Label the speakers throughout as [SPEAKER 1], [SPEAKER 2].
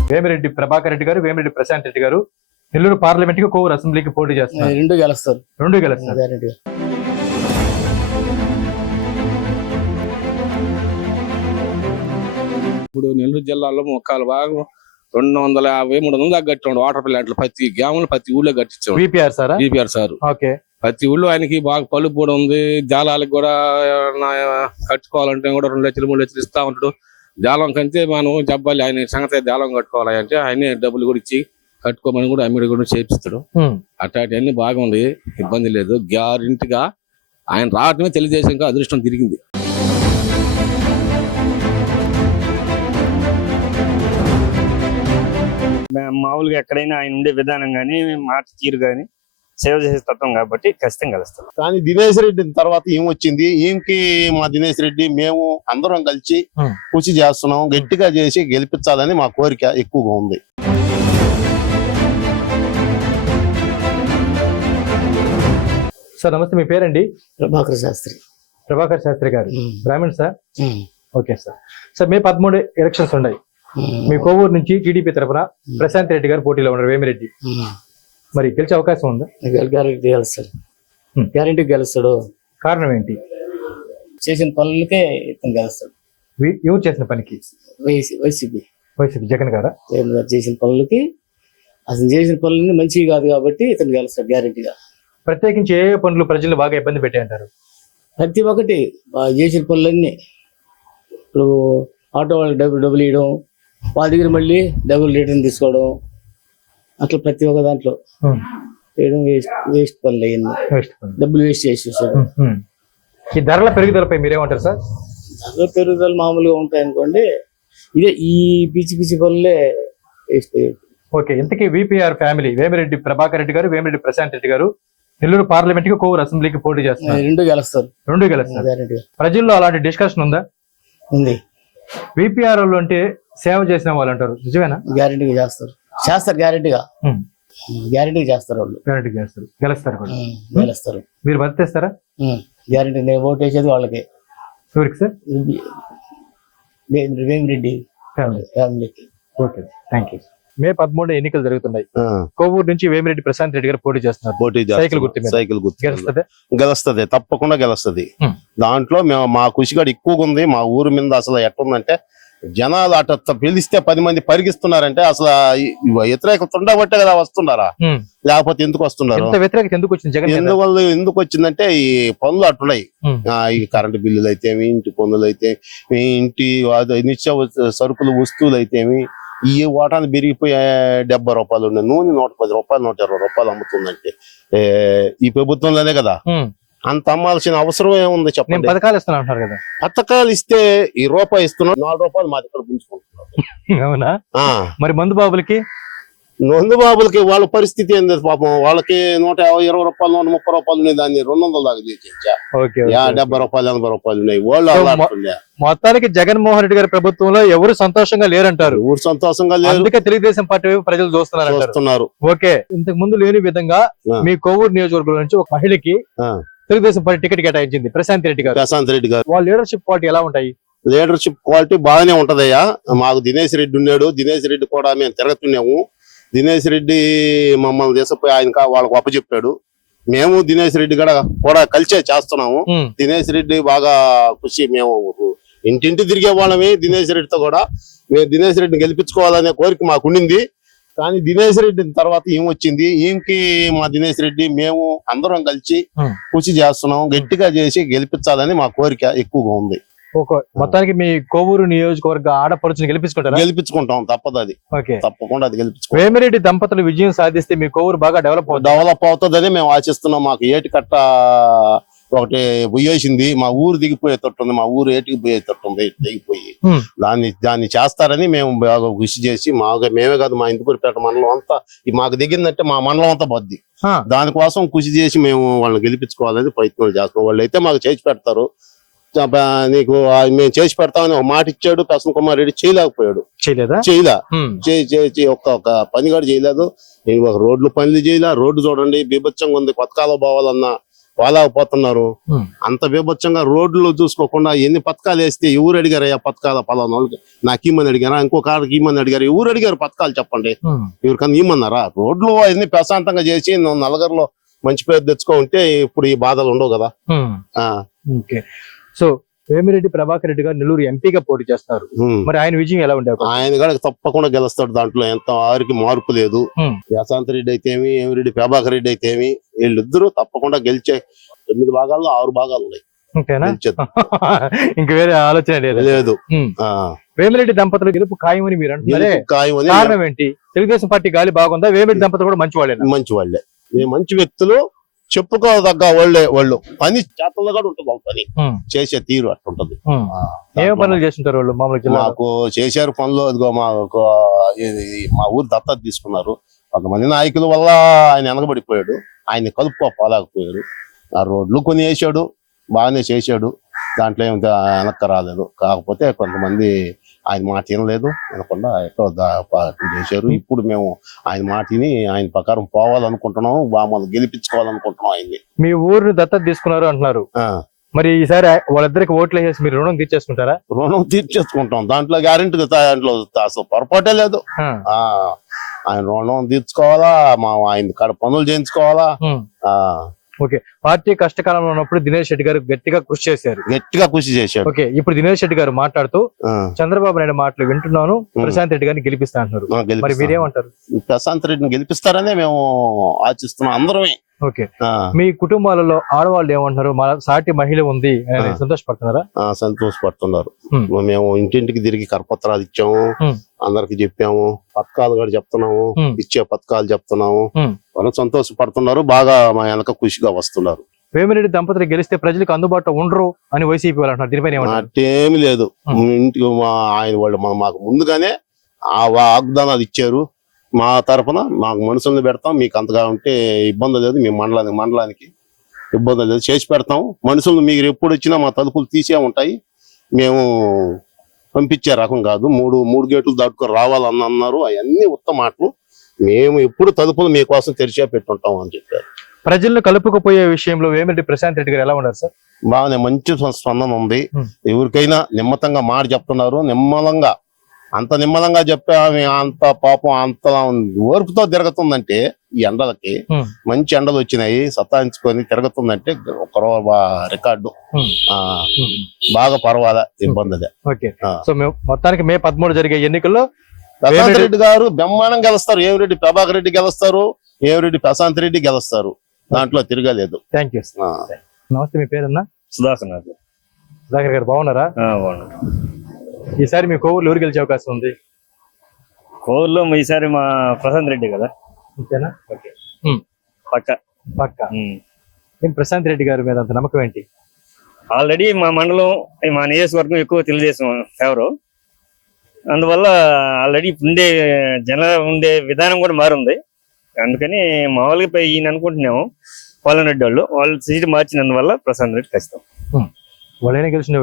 [SPEAKER 1] Vemireddy Prabhakar Reddy garu, Vemireddy Prashanth Reddy garu Nellore parliament కి, కోవూరు అసెంబ్లీకి పోటీ చేస్తున్నారు.
[SPEAKER 2] రెండు గెలుస్తారు.
[SPEAKER 1] రెండు గెలుస్తారు.
[SPEAKER 3] ఇప్పుడు నెల్లూరు జిల్లాలో మొక్కలు బాగా 250-300 దాకా కట్టిండు. వాటర్ ప్లాంట్లు ప్రతి గ్రామంలో ప్రతి ఊళ్ళో కట్టించాడు విపిఆర్ సార్. ప్రతి ఊళ్ళో ఆయనకి బాగా పలుపు కూడా ఉంది. జాలాలకు కూడా కట్టుకోవాలంటే కూడా 2 లక్షలు 3 లక్షలు ఇస్తా ఉంటాడు. జాలం కంటే మనం చెప్పాలి ఆయన సంగతి, జాలం కట్టుకోవాలి అంటే ఆయనే డబ్బులు కూడా ఇచ్చి కట్టుకోమని కూడా అమ్మిడి కూడా చేపిస్తాడు. అట్లాంటివన్నీ బాగుంది, ఇబ్బంది లేదు. గ్యారెంటీగా ఆయన రావటమే తెలుగుదేశం అదృష్టం తిరిగింది.
[SPEAKER 4] మామూలుగా ఎక్కడైనా ఆయన ఉండే విధానం గానీ, మాట తీరు గానీ, సేవ చేసే తత్వం కాబట్టి ఖచ్చితంగా కలుస్తాం.
[SPEAKER 5] కానీ దినేష్ రెడ్డి తర్వాత ఏమొచ్చింది, ఈయనకి మా దినేష్ రెడ్డి మేము అందరం కలిసి కృషి చేస్తున్నాం. గట్టిగా చేసి గెలిపించాలని మా కోరిక ఎక్కువగా ఉంది.
[SPEAKER 1] సార్ నమస్తే, మీ పేరండి?
[SPEAKER 2] Prabhakar Sastry.
[SPEAKER 1] Prabhakar Shastri garu Brahmin sir? Okay sir. Sir May 13 elections ఉన్నాయి. మీ కోవూరు నుంచి టీడీపీ తరఫున ప్రశాంత్ రెడ్డి గారు పోటీలో ఉన్నారు. వేమిరెడ్డి మరి గెలిచే అవకాశం ఉందా?
[SPEAKER 2] గ్యారెంటీ గెలుస్తాడు.
[SPEAKER 1] కారణం ఏంటి?
[SPEAKER 2] చేసిన పనులకే ఇతను గెలుస్తాడు.
[SPEAKER 1] ఎవరు చేసిన పనికి?
[SPEAKER 2] వైసీపీ
[SPEAKER 1] జగన్ గారా
[SPEAKER 2] చేసిన పనులకి. అతను చేసిన పనులన్నీ మంచివి కాదు కాబట్టి ఇతను గెలుస్తాడు గ్యారెంటీగా.
[SPEAKER 1] ప్రత్యేకించి ఏ పనులు ప్రజలు బాగా ఇబ్బంది పెట్టాయంటారు?
[SPEAKER 2] ప్రతి ఒక్కటి చేసిన పనులన్నీ. ఇప్పుడు ఆటో వాళ్ళకి డబ్బులు ఇవ్వడం, వాళ్ళ దగ్గర మళ్ళీ డబ్బులు రిటర్న్ తీసుకోవడం, అట్లా ప్రతి ఒక్క దాంట్లో చేయడం వేస్ట్ పనులు అయ్యింది. డబ్బులు వేస్ట్ చేసేసాడు.
[SPEAKER 1] ఈ ధరల పెరుగుదలపై మీరేమంటారు సార్?
[SPEAKER 2] ధరల పెరుగుదల మామూలుగా ఉంటాయి అనుకోండి, ఇదే ఈ పిచ్చి పనులే వేస్ట్ అయ్యేది.
[SPEAKER 1] ఓకే, ఇంతకీ VPR family Vemireddy Prabhakar Reddy garu, Vemireddy Prashanth Reddy garu Nellore parliament కి, కోవూరు అసెంబ్లీకి పోటీ చేస్తున్నారు.
[SPEAKER 2] రెండు గెలుస్తారు.
[SPEAKER 1] రెండు గెలుస్తారు. ప్రజల్లో అలాంటి డిస్కషన్ ఉందా?
[SPEAKER 2] ఉంది.
[SPEAKER 1] విపిఆర్ వాళ్ళు అంటే సేవ చేసిన వాళ్ళు అంటారు, నిజమేనా?
[SPEAKER 2] గ్యారెంటీగా చేస్తారు. గ్యారెంటీగా చేస్తారు. వాళ్ళు
[SPEAKER 1] గ్యారెంటీ చేస్తారు.
[SPEAKER 2] గెలుస్తారు.
[SPEAKER 1] మీరు బతిస్తారా?
[SPEAKER 2] గ్యారెంటీ. నేను ఓటు వేసేది వాళ్ళకి.
[SPEAKER 1] ఎవరికి సార్?
[SPEAKER 2] వేమిరెడ్డి ఫ్యామిలీకి.
[SPEAKER 1] Okay, thank you. మే 13 ఎన్నికలు జరుగుతున్నాయి. కోవూరు నుంచి వేమిరెడ్డి ప్రశాంత్ రెడ్డి గారు పోటీ చేస్తున్నారు. సైకిల్ గుర్తు
[SPEAKER 5] గెలుస్తుంది, తప్పకుండా గెలుస్తుంది. దాంట్లో మేము మా కృషిగాడు ఎక్కువగా ఉంది. మా ఊరు మీద అసలు ఎట్లుందంటే, జనాలు అట పిలిస్తే 10 మంది పరిగిస్తున్నారంటే అసలు వ్యతిరేకత ఉండబట్టే కదా వస్తున్నారా, లేకపోతే ఎందుకు వస్తున్నారు? ఎందుకు వచ్చిందంటే ఈ పనులు అట్టున్నాయి. ఈ కరెంటు బిల్లులు అయితేమి, ఇంటి పనులు అయితే, ఇంటి నిత్య సరుకులు వస్తువులు అయితేమి, ఈ ఓటాన్ని పెరిగిపోయే 70 రూపాయలు ఉండే నూనె 110 రూపాయలు 120 రూపాయలు అమ్ముతుందంటే ఈ ప్రభుత్వంలోనే కదా. అంత అమ్మాల్సిన అవసరం ఏముంది చెప్పండి? పథకాలు ఇస్తే ఈ రూపాయి ఇస్తున్నాడు, 4 రూపాయలు మా దగ్గర పుంజుకుంటున్నారు.
[SPEAKER 1] అవునా? మరి మందు బాబులకి
[SPEAKER 5] వాళ్ళ పరిస్థితి ఏంది పాపం? వాళ్ళకి 120 రూపాయలు 130 రూపాయలు ఉన్నాయి, దాన్ని 200 దాకా చేయించా. 70 రూపాయలు 80 రూపాయలు ఉన్నాయి. వాళ్ళు
[SPEAKER 1] మొత్తానికి జగన్మోహన్ రెడ్డి గారి ప్రభుత్వంలో ఎవరు సంతోషంగా లేరంటారు.
[SPEAKER 5] ఎవరు సంతోషంగా లేరు.
[SPEAKER 1] అందుకే తెలుగుదేశం పార్టీ ప్రజలు చూస్తున్నారు. ఓకే, ఇంతకు ముందు లేని విధంగా మీ కోవూరు నియోజకవర్గం నుంచి ఒక మహిళకి తెలుగుదేశం పార్టీ టికెట్ కేటాయించింది, ప్రశాంత్ రెడ్డి గారు. వాళ్ళ లీడర్షిప్ క్వాలిటీ ఎలా ఉంటాయి?
[SPEAKER 5] లీడర్షిప్ క్వాలిటీ బాగానే ఉంటదయ్యా. మాకు దినేష్ రెడ్డి ఉన్నాడు. దినేష్ రెడ్డి కూడా మేము తిరుగుతున్నాము. దినేష్ రెడ్డి మమ్మల్ని తీసుకుపోయి ఆయన వాళ్ళకు అప్పచెప్పాడు. మేము దినేష్ రెడ్డి కూడా కలిసే చేస్తున్నాము. దినేష్ రెడ్డి బాగా కృషి. మేము ఇంటింటి తిరిగే వాళ్ళమే దినేష్ రెడ్డితో కూడా. మేము దినేష్ రెడ్డిని గెలిపించుకోవాలనే కోరిక మాకు ఉండింది. కానీ దినేష్ రెడ్డి తర్వాత ఏమొచ్చింది, ఈయనకి మా దినేష్ రెడ్డి మేము అందరం కలిసి కృషి చేస్తున్నాం. గట్టిగా చేసి గెలిపించాలని మా కోరిక ఎక్కువగా ఉంది.
[SPEAKER 1] మొత్తానికి మీ కోవూరు నియోజకవర్గ ఆడపడుచుని
[SPEAKER 5] గెలిపించుకుంటాం, తప్పదు అది. తప్పకుండా అది గెలిపించుకుంటాం.
[SPEAKER 1] వేమిరెడ్డి దంపతులు విజయం సాధిస్తే మీ కోవూరు బాగా డెవలప్
[SPEAKER 5] అవుతుందని మేము ఆశిస్తున్నాం. మాకు ఏటి కట్ట ఒకటి పోయేసింది, మా ఊరు దిగిపోయేటట్టుంది. మా ఊరు ఏటికి పోయేటట్టుంది, దిగిపోయి దాన్ని చేస్తారని మేము బాగా కృషి చేసి, మేమే కాదు మా ఇందుకూరుపేట మండలం అంతా మాకు దిగిందంటే మా మండలం అంతా బద్ది. దానికోసం కృషి చేసి మేము వాళ్ళని గెలిపించుకోవాలని ప్రయత్నాలు చేస్తున్నాం. వాళ్ళు అయితే మాకు చేసి పెడతారు. నీకు మేము చేసి పెడతామని ఒక మాట ఇచ్చాడు. ప్రసన్న కుమార్ రెడ్డి చేయలేకపోయాడు. ఒక్క పని కూడా చేయలేదు. ఒక రోడ్లు పనులు చేయలే. రోడ్డు చూడండి బీభత్సంగా ఉంది. కొత్తకాలం పోవాలన్నా పోలేకపోతున్నారు. అంత బీభత్సంగా రోడ్లు చూసుకోకుండా ఎన్ని పథకాలు వేస్తే ఎవరు అడిగారు ఆ పథకాల పలానా వాళ్ళకి నాకు ఇమ్మని అడిగారా, ఇంకో కాడికి ఇమ్మని అడిగారు, ఎవరు అడిగారు పథకాలు చెప్పండి, ఎవరికన్నా ఇమ్మన్నారా? రోడ్లు అన్ని ప్రశాంతంగా చేసి నలుగురిలో మంచి పేరు తెచ్చుకో ఉంటే ఇప్పుడు ఈ బాధలు ఉండవు కదా.
[SPEAKER 1] ఓకే. సో వేమిరెడ్డి ప్రభాకర్ రెడ్డి గారు నెల్లూరు ఎంపీగా పోటీ చేస్తారు. మరి ఆయన విజయం ఎలా ఉండే?
[SPEAKER 5] ఆయన కూడా తప్పకుండా గెలుస్తాడు. దాంట్లో ఎంత వారికి మార్పు లేదు. ప్రశాంత్ రెడ్డి అయితే ఏమి, వేమిరెడ్డి ప్రభాకర్ రెడ్డి అయితే ఏమి, వీళ్ళిద్దరూ తప్పకుండా గెలిచే 9 భాగాల్లో 6 భాగాలు ఉన్నాయి.
[SPEAKER 1] ఇంక వేరే ఆలోచన
[SPEAKER 5] లేదు.
[SPEAKER 1] వేమిరెడ్డి దంపతులు గెలుపు ఖాయమని మీరు అంటున్నారే,
[SPEAKER 5] ఖాయమని.
[SPEAKER 1] కారణం ఏంటి? తెలుగుదేశం పార్టీ గాలి బాగుందా? వేమిరెడ్డి దంపతులు కూడా మంచి వాళ్ళే?
[SPEAKER 5] మంచి వాళ్ళే, మంచి వ్యక్తులు, చెప్పుకోదగ్గ వాళ్ళు పని చేతల్లో కూడా ఉంటుంది. వాళ్ళ పని చేసే తీరు అట్టుంటది.
[SPEAKER 1] ఏం పనులు చేస్తుంటారు వాళ్ళు మామూలుగా?
[SPEAKER 5] మాకు చేశారు పనులు. అదిగో మా ఊరు దత్తత తీసుకున్నారు. కొంతమంది నాయకుల వల్ల ఆయన వెనకబడిపోయాడు. ఆయన కలుపుకోలేకపోయారు. ఆ రోడ్లు కొన్ని వేసాడు, బాగానే చేశాడు. దాంట్లో ఏం వెనక్కి రాలేదు. కాకపోతే కొంతమంది ఆయన మాట వినలేదు, వినకుండా ఎక్కడో చేశారు. ఇప్పుడు మేము ఆయన మాటని ఆయన ప్రకారం పోవాలనుకుంటున్నాం, మమ్మల్ని గెలిపించుకోవాలనుకుంటున్నాం ఆయన్ని.
[SPEAKER 1] మీ ఊరిని దత్తత తీసుకున్నారు అంటున్నారు. మరి ఈసారి వాళ్ళిద్దరికి ఓట్లు వేసేసి మీరు రుణం తీర్చేసుకుంటారా?
[SPEAKER 5] రుణం తీర్చేసుకుంటాం. దాంట్లో గ్యారెంటీ, దాంట్లో అసలు పొరపాటే లేదు. ఆయన రుణం తీర్చుకోవాలా, ఆయన కాడ పనులు చేయించుకోవాలా.
[SPEAKER 1] ఓకే. పార్టీ కష్టకాలంలో ఉన్నప్పుడు దినేష్ రెడ్డి గారు గట్టిగా కృషి చేశారు. ఓకే. ఇప్పుడు దినేష్ రెడ్డి గారు మాట్లాడుతూ చంద్రబాబు నాయుడు మాటలు వింటున్నాను, ప్రశాంత్ రెడ్డి గారిని గెలిపిస్తా అంటున్నారు. మరి మీరేమంటారు?
[SPEAKER 5] ప్రశాంత్ రెడ్డిని గెలిపిస్తారనే మేము ఆశిస్తున్నాం అందరమే.
[SPEAKER 1] ఓకే. మీ కుటుంబాలలో ఆడవాళ్ళు ఏమంటున్నారు? మా సాటి మహిళ ఉంది అని సంతోషపడుతున్నారా?
[SPEAKER 5] సంతోషపడుతున్నారు. మేము ఇంటింటికి తిరిగి కరపత్రాలు ఇచ్చాము, అందరికి చెప్పాము, పథకాలు కూడా చెప్తున్నాము, ఇచ్చే పథకాలు చెప్తున్నాము. వాళ్ళు సంతోషపడుతున్నారు, బాగా మా వెనక ఖుషిగా వస్తున్నారు.
[SPEAKER 1] వేమిరెడ్డి దంపతులు గెలిస్తే ప్రజలకు అందుబాటులో ఉండరు అని వైసీపీ వాళ్ళు అంటున్నారు. దీనిపైన
[SPEAKER 5] అట్టేమి లేదు. ఇంటికి ఆయన వాళ్ళు మాకు ముందుగానే ఆ వాగ్దానాలు ఇచ్చారు. మా తరఫున మాకు మనుషుల్ని పెడతాం, మీకు అంతగా ఉంటే ఇబ్బంది లేదు, మీ మండలానికి ఇబ్బంది లేదు, చేసి పెడతాం. మనుషులు మీరు ఎప్పుడు వచ్చినా మా తలుపులు తీసే ఉంటాయి. మేము పంపించే రకం కాదు. మూడు గేట్లు దాటుకొని రావాలని అన్నారు. అవన్నీ ఉత్తమ మాటలు. మేము ఎప్పుడు తలుపులు మీకోసం తెరిచే పెట్టుంటాం అని చెప్పారు.
[SPEAKER 1] ప్రజలను కలుపుకుపోయే విషయంలో వేమిరెడ్డి ప్రశాంత్ రెడ్డి గారు ఎలా ఉన్నారు సార్?
[SPEAKER 5] బాగానే మంచి స్పందన ఉంది. ఎవరికైనా నిమ్మతంగా మాట చెప్తున్నారు. నిమ్మలంగా, అంత నిమ్మలంగా చెప్పా. అంత పాపం అంత ఓర్పుతో తిరుగుతుందంటే, ఈ ఎండలకి మంచి ఎండలు వచ్చినాయి, సతాయించుకొని తిరుగుతుందంటే ఒక రికార్డు. బాగా పర్వాలా, ఇబ్బంది.
[SPEAKER 1] ఓకే. సో మొత్తానికి మే 13 జరిగే ఎన్నికల్లో
[SPEAKER 5] ప్రశాంత్ రెడ్డి గారు బ్రహ్మాండం గెలుస్తారు. వేమిరెడ్డి ప్రభాకర్ రెడ్డి గెలుస్తారు, వేమిరెడ్డి ప్రశాంత్ రెడ్డి గెలుస్తారు. దాంట్లో తిరగలేదు.
[SPEAKER 1] Thank you. నమస్తే, మీ పేరన్నా?
[SPEAKER 4] సుధాకర్
[SPEAKER 1] గారు బాగున్నారా? ఈసారి మీ కోవూరులో ఎవరు గెలిచే అవకాశం ఉంది?
[SPEAKER 4] కోవూరులో ఈసారి మా ప్రశాంత్ రెడ్డి కదా.
[SPEAKER 1] అంతేనా? ఓకే. పక్క. ప్రశాంత్ రెడ్డి గారి మీద అంత నమ్మకం ఏంటి?
[SPEAKER 4] ఆల్రెడీ మా మండలం, మా నియోజకవర్గం ఎక్కువ తెలుగుదేశం ఫేవరు. అందువల్ల ఆల్రెడీ ఉండే విధానం కూడా మారింది. అందుకని మామూలుగా ఈయన అనుకుంటున్నాము రెడ్డి వాళ్ళు సీటు మార్చినందువల్ల ప్రశాంత్ రెడ్డి ఖచ్చితం.
[SPEAKER 1] వాళ్ళైనా గెలిచిన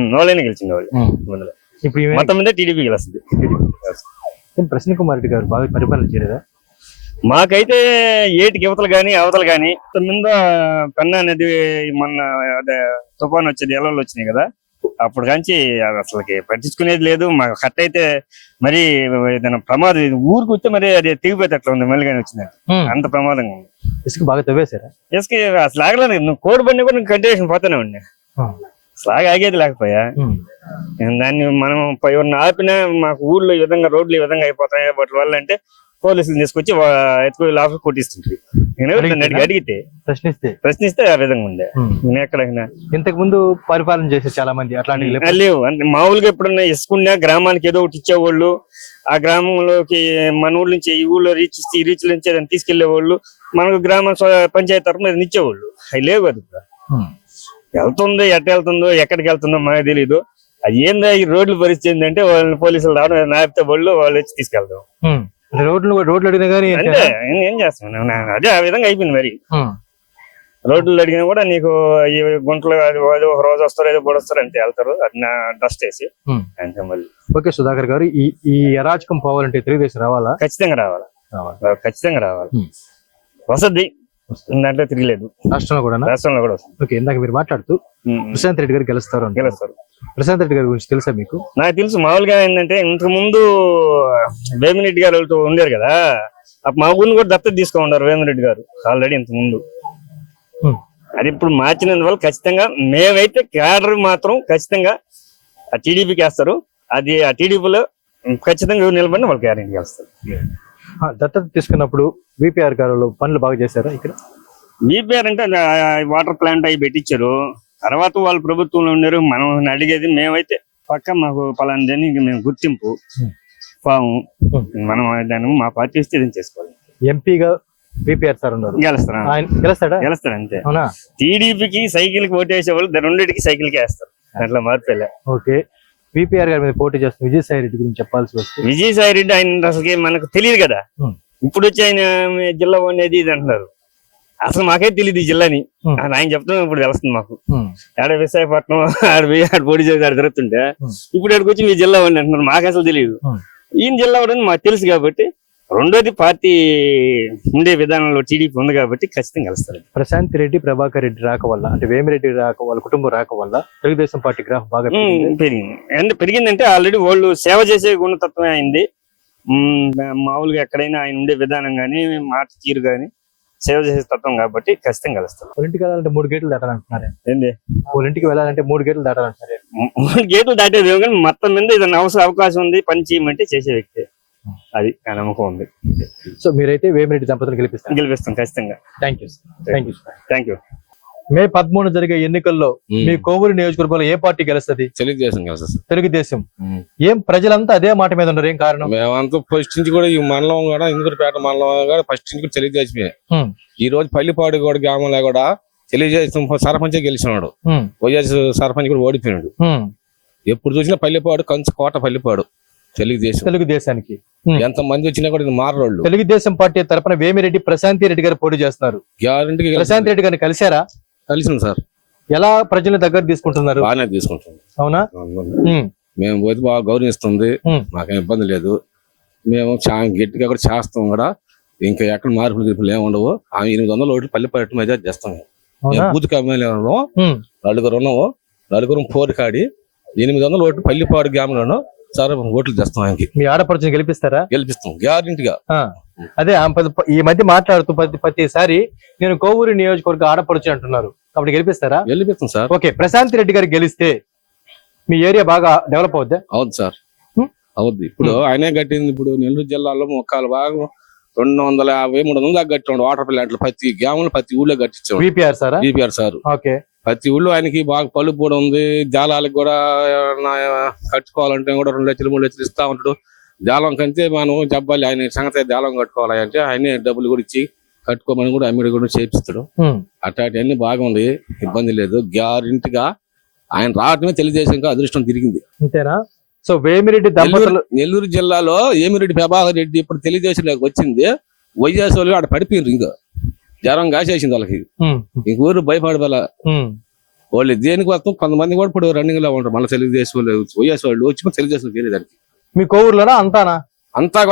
[SPEAKER 1] వాళ్ళు
[SPEAKER 4] ఇప్పుడు మొత్తం మీద టీడీపీ గెలుస్తుంది.
[SPEAKER 1] ప్రసన్న కుమార్ రెడ్డి గారు బాగా పరిపాలన చేయలేదా?
[SPEAKER 4] మాకైతే ఏటికి యువతలు గాని అవతలు గాని మీద పెన్నా నది మొన్న అదే తుఫాన్ వచ్చేది, ఎలవలు వచ్చినాయి కదా, అప్పుడు కాంచి అసలుకి పట్టించుకునేది లేదు. మాకు కట్ అయితే మరి ఏదైనా ప్రమాదం ఊరికి వస్తే మరి అది తెగిపోతే అట్లా ఉంది. మళ్ళీ కానీ వచ్చింది, అంత ప్రమాదంగా ఉంది.
[SPEAKER 1] ఇసుక బాగా తవ్వేశారా?
[SPEAKER 4] ఇసుక అసలు ఆగలేదు. నువ్వు కోడి బండి కూడా కంటిన్యూషన్ పోతానే ఉండే, అసలు ఆగేది లేకపోయా. దాన్ని మనం ఎవరిని ఆపినా మాకు ఊర్లో ఈ విధంగా రోడ్లు ఈ విధంగా అయిపోతాయి. వాటి వల్ల అంటే పోలీసులు తీసుకొచ్చి ఎత్తుకొని లోపలికి కొట్టిస్తుంటారు. నేను అడిగితే ప్రశ్నిస్తే ఆ విధంగా ఉండే. నేను ఎక్కడైనా
[SPEAKER 1] ఇంతకు ముందు పరిపాలన చేసే చాలా మంది అట్లాంటి
[SPEAKER 4] లేవు. అంటే మామూలుగా ఎప్పుడన్నా ఇసుకున్నా గ్రామానికి ఏదో ఒకటి ఇచ్చేవాళ్ళు, ఆ గ్రామంలోకి మన ఊళ్ళ నుంచి ఈ ఊళ్ళో ఈ రీచ్ నుంచి ఏదైనా తీసుకెళ్లేవాళ్ళు, మనకు గ్రామ పంచాయతీ తరఫున ఏదైనా ఇచ్చేవాళ్ళు. అవి లేవు కదా. వెళ్తుందో వెళ్తుందో ఎక్కడికి వెళ్తుందో మనకు తెలీదు. అది ఏందా ఈ రోడ్ల పరిస్థితి ఏంటంటే వాళ్ళని పోలీసులు రావడం, నాపితే వాళ్ళు వచ్చి తీసుకెళ్తాం.
[SPEAKER 1] రోడ్లు అడిగినా కానీ
[SPEAKER 4] అంటే ఏం చేస్తాం, అదే ఆ విధంగా అయిపోయింది. మరి రోడ్లు అడిగినా కూడా నీకు ఈ గుంటలు ఒక రోజు వస్తారు, ఏదో పొడొస్తారు అంటే వెళ్తారు, అది డస్ట్ వేసి అంతే. మళ్ళీ
[SPEAKER 1] ఓకే సుధాకర్ గారు, ఈ అరాచకం పోవాలంటే తెలుగుదేశం రావాలా?
[SPEAKER 4] ఖచ్చితంగా రావాలి. వసతి దాంట్లో తిరగలేదు.
[SPEAKER 1] రాష్ట్రంలో కూడా
[SPEAKER 4] రాష్ట్రంలో కూడా వస్తుంది.
[SPEAKER 1] ఓకే, ఇందాక మీరు మాట్లాడుతూ ప్రశాంత్ రెడ్డి గారు గెలుస్తారు అంటున్నారు.
[SPEAKER 4] గెలుస్తారు.
[SPEAKER 1] ప్రశాంత్ రెడ్డి గారి గురించి తెలుసా మీకు?
[SPEAKER 4] నాకు తెలుసు. మామూలుగా ఏంటంటే ఇంతకు ముందు వేమిరెడ్డి గారు వాళ్ళతో ఉండారు కదా, మా ఊరిని కూడా దత్తత తీసుకున్నారు వేమిరెడ్డి గారు ఆల్రెడీ ఇంతకు ముందు. అది ఇప్పుడు మార్చినందువల్ల ఖచ్చితంగా మేమైతే క్యాడర్ మాత్రం ఖచ్చితంగా ఆ టీడీపీకి వేస్తారు. అది ఆ టీడీపీలో ఖచ్చితంగా ఎవరు నిలబడిన వాళ్ళు గ్యారెంటీ వేస్తారు.
[SPEAKER 1] దత్తత తీసుకున్నప్పుడు విపిఆర్ గారు పనులు బాగా చేశారా ఇక్కడ?
[SPEAKER 4] బీపీఆర్ అంటే వాటర్ ప్లాంట్ అవి పెట్టించారు. తర్వాత వాళ్ళు ప్రభుత్వంలో ఉన్నారు. మనం అడిగేది మేమైతే పక్క మాకు పలానా జని మేము గుర్తింపు పాము మనం దాన్ని మా పార్టీ ఇస్తే ఏదైనా చేసుకోవాలి.
[SPEAKER 1] ఎంపీగా విపిఆర్ సార్ ఉన్నారు,
[SPEAKER 4] గెలుస్తారా?
[SPEAKER 1] గెలుస్తాడా?
[SPEAKER 4] గెలుస్తారు అంతే.
[SPEAKER 1] అవునా?
[SPEAKER 4] టీడీపీకి సైకిల్ కి ఓటేసే వాళ్ళు రెండింటికి సైకిల్ కి వేస్తారు. అట్లా మార్పేలే.
[SPEAKER 1] ఓకే, విపిఆర్ గారి మీద పోటీ చేస్తున్న విజయసాయి రెడ్డి గురించి చెప్పాల్సి వస్తే,
[SPEAKER 4] విజయసాయి రెడ్డి ఆయన అసలు మనకు తెలియదు కదా. ఇప్పుడు వచ్చి ఆయన జిల్లా అనేది ఇది అంటున్నారు. అసలు మాకే తెలియదు ఈ జిల్లాని. ఆయన చెప్తున్నాం ఇప్పుడు తెలుస్తుంది మాకు. ఆడ విశాఖపట్నం ఆడ పోటీ చేసి ఆడ తిరుగుతుంటే ఇప్పుడు ఆడికి వచ్చి మీ జిల్లా వాడిని అంటున్నారు. మాకు అసలు తెలియదు. ఈయన జిల్లా వాడని మాకు తెలుసు కాబట్టి. రెండోది పార్టీ ఉండే విధానంలో టీడీపీ ఉంది కాబట్టి ఖచ్చితంగా కలుస్తారు.
[SPEAKER 1] ప్రశాంత్ రెడ్డి, ప్రభాకర్ రెడ్డి రాక వల్ల, అంటే వేమిరెడ్డి రాక వాళ్ళ కుటుంబం రాక వల్ల తెలుగుదేశం పార్టీ గ్రాఫ్ బాగా
[SPEAKER 4] పెరిగింది. పెరిగిందంటే ఆల్రెడీ వాళ్ళు సేవ చేసే గుణతత్వమే అయింది. మామూలుగా ఎక్కడైనా ఆయన ఉండే విధానం గానీ మాట తీరు గానీ సేవ చేసే తత్వం కాబట్టి ఖచ్చితంగా కలుస్తారు.
[SPEAKER 1] వాళ్ళ ఇంటికి వెళ్ళాలంటే 3 గేట్లు దాటాలంటున్నారే
[SPEAKER 4] ఏంది?
[SPEAKER 1] వాళ్ళ ఇంటికి వెళ్ళాలంటే 3 గేట్లు దాటాలంటున్నారే.
[SPEAKER 4] 3 గేట్లు దాటేది కానీ మొత్తం మీద ఏదైనా అవకాశం ఉంది పని చేయమంటే చేసే వ్యక్తి. అది ఆ నమ్మకం ఉంది.
[SPEAKER 1] సో మీరైతే వేమిరెడ్డి దంపతులు
[SPEAKER 4] గెలిపిస్తాం ఖచ్చితంగా. Thank you.
[SPEAKER 1] మే 13 జరిగే ఎన్నికల్లో మీ కోవూరు నియోజకవర్గంలో ఏ పార్టీ గెలుస్తుంది? తెలుగుదేశం. ఏం ప్రజలంతా అదే మాట మీద ఉన్నారు, ఏం కారణం?
[SPEAKER 3] మేమంతా ఫస్ట్ నుంచి కూడా ఈ మండలం కూడా ఇందుకూరుపేట మండలం కూడా ఫస్ట్ నుంచి కూడా తెలుగుదేశమే. ఈ రోజు పల్లిపాడు కూడా గ్రామంలో కూడా తెలుగుదేశం సర్పంచ్ గెలిచినాడు. వైఎస్ సర్పంచ్ కూడా ఓడిపోయినాడు. ఎప్పుడు చూసినా పల్లిపాడు కంచు కోట పల్లిపాడు తెలుగుదేశానికి ఎంత మంది వచ్చినా కూడా మారోళ్ళు.
[SPEAKER 1] తెలుగుదేశం పార్టీ తరపున వేమిరెడ్డి ప్రశాంత్ రెడ్డి గారు పోటీ చేస్తున్నారు.
[SPEAKER 3] గ్యారెంటీ
[SPEAKER 1] ప్రశాంత్ రెడ్డి గారిని కలిసారా?
[SPEAKER 3] కలిసింది సార్.
[SPEAKER 1] ఎలా ప్రజల దగ్గర తీసుకుంటున్నారు?
[SPEAKER 3] బాగానే తీసుకుంటున్నారు.
[SPEAKER 1] అవునా?
[SPEAKER 3] మేము పోతే బాగా గౌరవిస్తుంది. మాకేం ఇబ్బంది లేదు. మేము చాలా గట్టిగా కూడా చేస్తాం కూడా. ఇంకా ఎక్కడ మార్పులు గిరుపులు ఏమి ఉండవు. 800 ఓట్లు పల్లిపాటు మీద చేస్తాం. బూత్ కమ్యూనిలో నలుగురు ఉన్నాము. నలుగురు పోరుకాడి 800 ఓట్లు పల్లిపాడు గ్రామంలోనూ సార్ ఓట్లు తెస్తాం. ఆయనకి
[SPEAKER 1] మీ ఆడపడుచుని గెలిపిస్తారా?
[SPEAKER 3] గెలిపిస్తాం గ్యారెంటీగా.
[SPEAKER 1] అదే ఈ మధ్య మాట్లాడుతూ ప్రతిసారి నేను కోవూరు నియోజకవర్గ ఆడపడుచు అంటున్నారు, కాబట్టి గెలిపిస్తారా?
[SPEAKER 3] గెలిపిస్తాం సార్.
[SPEAKER 1] ఓకే, ప్రశాంత్ రెడ్డి గారు గెలిస్తే మీ ఏరియా బాగా డెవలప్ అవుద్దా?
[SPEAKER 3] అవుద్ది సార్, అవుద్ది. ఇప్పుడు ఆయనే కట్టింది. ఇప్పుడు నెల్లూరు జిల్లాలో మొక్కలు బాగా 250-300 దాకా కట్టినాడు. వాటర్ ప్లాంట్లు ప్రతి గ్రామంలో ప్రతి ఊళ్ళో కట్టించాడు విపిఆర్ సార్.
[SPEAKER 1] ఓకే,
[SPEAKER 3] ప్రతి ఊళ్ళో ఆయనకి బాగా పలుపు కూడా ఉంది. జాలాలకు కూడా కట్టుకోవాలంటే కూడా 2 లక్షలు 3 లక్షలు ఇస్తా ఉంటాడు. జాలం కంటే మనం చెప్పాలి ఆయన సంగతి. జాలం కట్టుకోవాలి అంటే ఆయనే డబ్బులు కూడా ఇచ్చి కట్టుకోమని కూడా అమ్మిడి కూడా చేపిస్తాడు. అట్లాంటివన్నీ బాగుంది, ఇబ్బంది లేదు. గ్యారెంటీగా ఆయన రావటమే తెలుగుదేశం అదృష్టం తిరిగింది.
[SPEAKER 1] అంతేనా? సో వేమిరెడ్డి
[SPEAKER 3] నెల్లూరు జిల్లాలో వేమిరెడ్డి ప్రభాకర్ రెడ్డి ఇప్పుడు తెలుగుదేశంలోకి వచ్చింది. వైఎస్ వాళ్ళు ఆడ పడిపోయిండ్రు. ఇంకా జ్వరం కాసేసింది వాళ్ళకి. ఇంక ఊరు భయపడబల వాళ్ళు దేనికి వస్తాం. కొంతమంది కూడా ఇప్పుడు రన్నింగ్ లో ఉంటారు. మళ్ళీ తెలుగుదేశం వాళ్ళు వైఎస్ వాళ్ళు వచ్చి తెలుగుదేశం తెలియదానికి.
[SPEAKER 1] మీ కోవూరులోనా? అంతా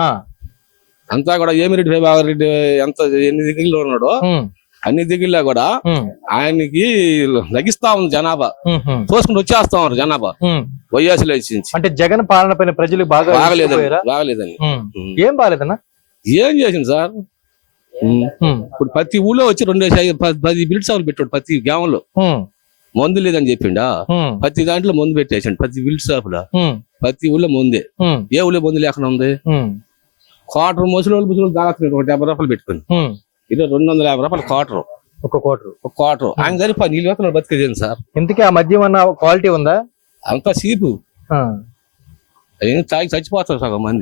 [SPEAKER 1] కూడా
[SPEAKER 3] వేమిరెడ్డి ప్రభాకర్ రెడ్డి ఎంత ఎన్ని దిగుల్లో ఉన్నాడో అన్ని దిగుల్లో కూడా ఆయనకి లగిస్తా ఉంది జనాభా. చూసుకుంటూ వచ్చేస్తా ఉన్నారు జనాభా వైఎస్
[SPEAKER 1] అంటే జగన్ పాలన పైన ప్రజలు
[SPEAKER 3] బాగలేదని.
[SPEAKER 1] ఏం బాగాలేదన్నా?
[SPEAKER 3] ఏం చేసింది సార్? ఇప్పుడు ప్రతి ఊళ్ళో వచ్చి 10 బిల్డ్ షాపులు పెట్టాడు. ప్రతి గ్రామంలో మందు లేదని చెప్పిండా. ప్రతి దాంట్లో మందు పెట్టేసాడు. ప్రతి బిల్డ్ షాపులో ప్రతి ఊళ్ళో ముందే. ఏ ఊళ్ళో మందు లేకుండా ఉంది? క్వార్టర్ ముసలి దాగుతున్నాడు. 70 రూపాయలు పెట్టుకుని ఇది 250 రూపాయలు క్వార్టర్.
[SPEAKER 1] ఒక క్వార్టర్
[SPEAKER 3] ఆయన సరిపో నీళ్ళు వేస్తున్నాడు బతికేది సార్.
[SPEAKER 1] ఇంతకీ ఆ మద్యం అన్న క్వాలిటీ ఉందా?
[SPEAKER 3] అంతా చీపు. తాగి చచ్చిపోతారు సగం మంది.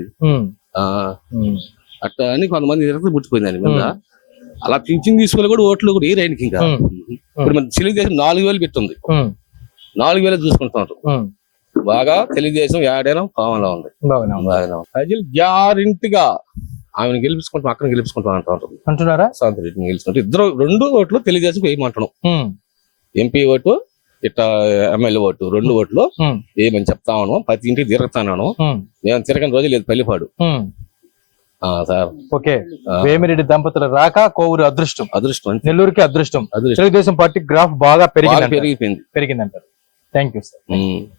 [SPEAKER 3] అట్లా అని కొంతమంది ఇరగ పుట్టిపోయింది దాని మీద. అలా పింఛన్ తీసుకుని కూడా ఓట్లు కూడా ఏ రైన్కి. ఇంకా ఇప్పుడు మన తెలుగుదేశం 4000 పెట్టింది. 4000 చూసుకుంటున్నారు. బాగా తెలుగుదేశం ఏడైనా పావంలో ఉంది. ప్రజలు గ్యారెంటీగా ఆమెను గెలిపించుకుంటాం, అక్కడ గెలిపించుకుంటాం
[SPEAKER 1] అంటున్నారా?
[SPEAKER 3] ప్రశాంత్ రెడ్డిని గెలుచుకుంటాం. 2 ఓట్లు తెలుగుదేశం వేయమంటున్నాం. ఎంపీ ఓటు ఇట్లా ఎమ్మెల్యే ఓటు 2 ఓట్లు ఏమని చెప్తా ఉన్నాం. ప్రతి ఇంటికి తిరుగుతాను. మేము తిరగని రోజు లేదు పల్లిపాడు. సార్
[SPEAKER 1] ఓకే, వేమిరెడ్డి దంపతుల రాక కోవూరు అదృష్టం,
[SPEAKER 3] అదృష్టం అంతే.
[SPEAKER 1] నెల్లూరుకి అదృష్టం.
[SPEAKER 3] అదృష్టం
[SPEAKER 1] తెలుగుదేశం పార్టీ గ్రాఫ్ బాగా
[SPEAKER 3] బాగా
[SPEAKER 1] పెరిగింది
[SPEAKER 3] పెరిగిపోయింది.
[SPEAKER 1] పెరిగిందంటారు. Thank you sir.